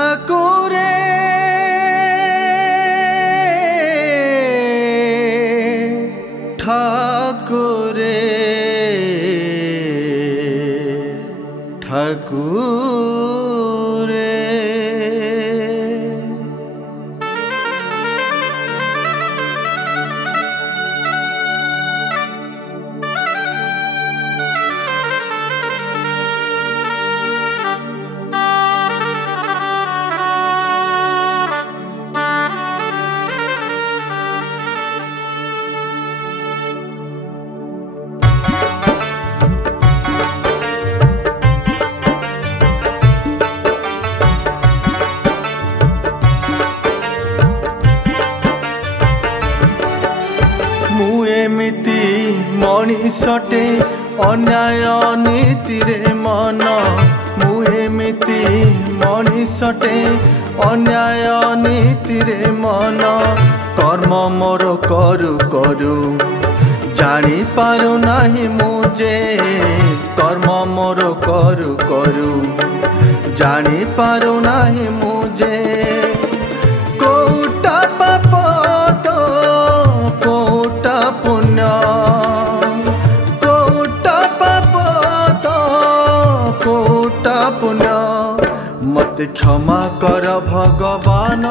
ठाकुरे ठाकुरे ठाकुरे एमिति मनीषटे अन्याय नीति रे मन मुएमिति मनीषटे अन्याय नीति रे मन कर्म मोर करू करू जानी पारु नाही मुझे कर्म मोर करू करू जानी पारु नाही मुझे कोटा पाप तो कोटा पुण्य कोटा पाप तो कोटा पुण्य मत क्षमा कर भगवान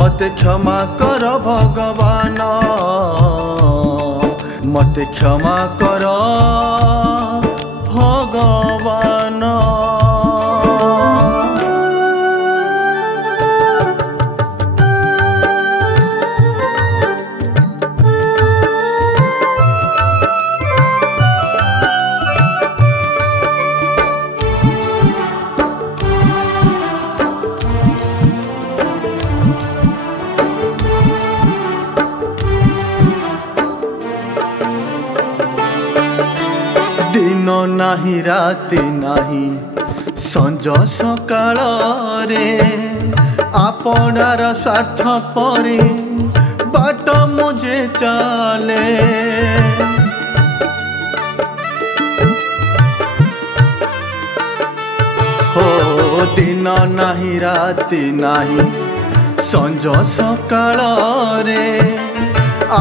मत क्षमा कर भगवान मत क्षमा कर भगवान दिन नाही राति नाही संज सकाळ रे आपणार स्वार्थ परे बाट मुझे चाले हो दिन नाही राति नाही संज सकाळ रे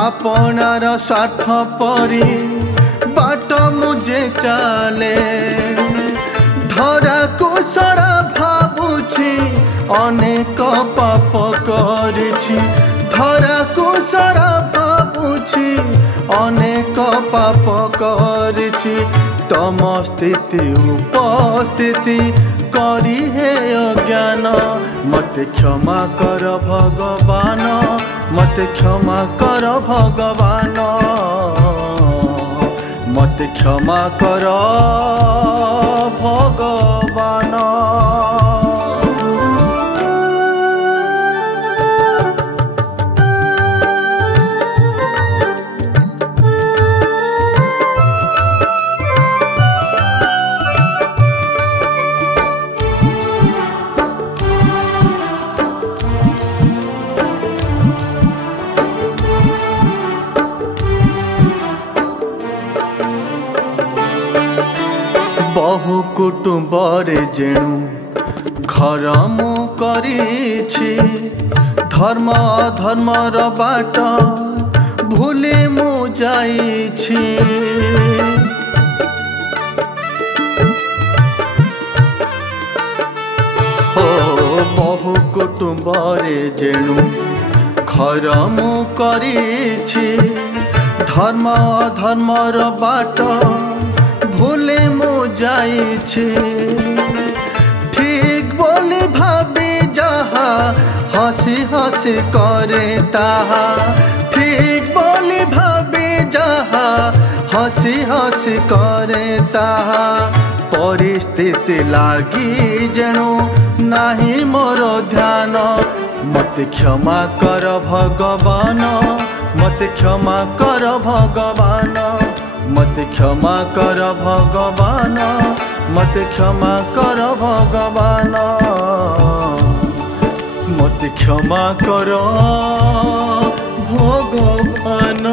आपणार स्वार्थ परे बाट मुझे चाले धरा को सारा भावुछि अनेक पाप करिछि धरा को सारा भावुछि अनेक पाप करिछि तम स्थिति उपस्थिति करी हे अज्ञान मत क्षमा कर भगवान मत क्षमा कर भगवान मत क्षमा कर भगवान बहु कुटुंब रे जेणु घर मु करिछि धर्म अधर्म र बाट भूली मु जाइछि हो बहु कुटुंब रे जेणु घर मु करिछि धर्म अधर्म र बाट भूले मु जाइछि ठीक बोली भाभी जहा हसी हसी करे ताहा ठीक बोली भाभी जहा हसी हसी करे ताहा परिस्थिति लागी जेणु नाही मोर ध्यान मत क्षमा कर भगवान मत क्षमा कर भगवान मत क्षमा कर भगवान मत क्षमा कर भगवान मत क्षमा कर भगवान।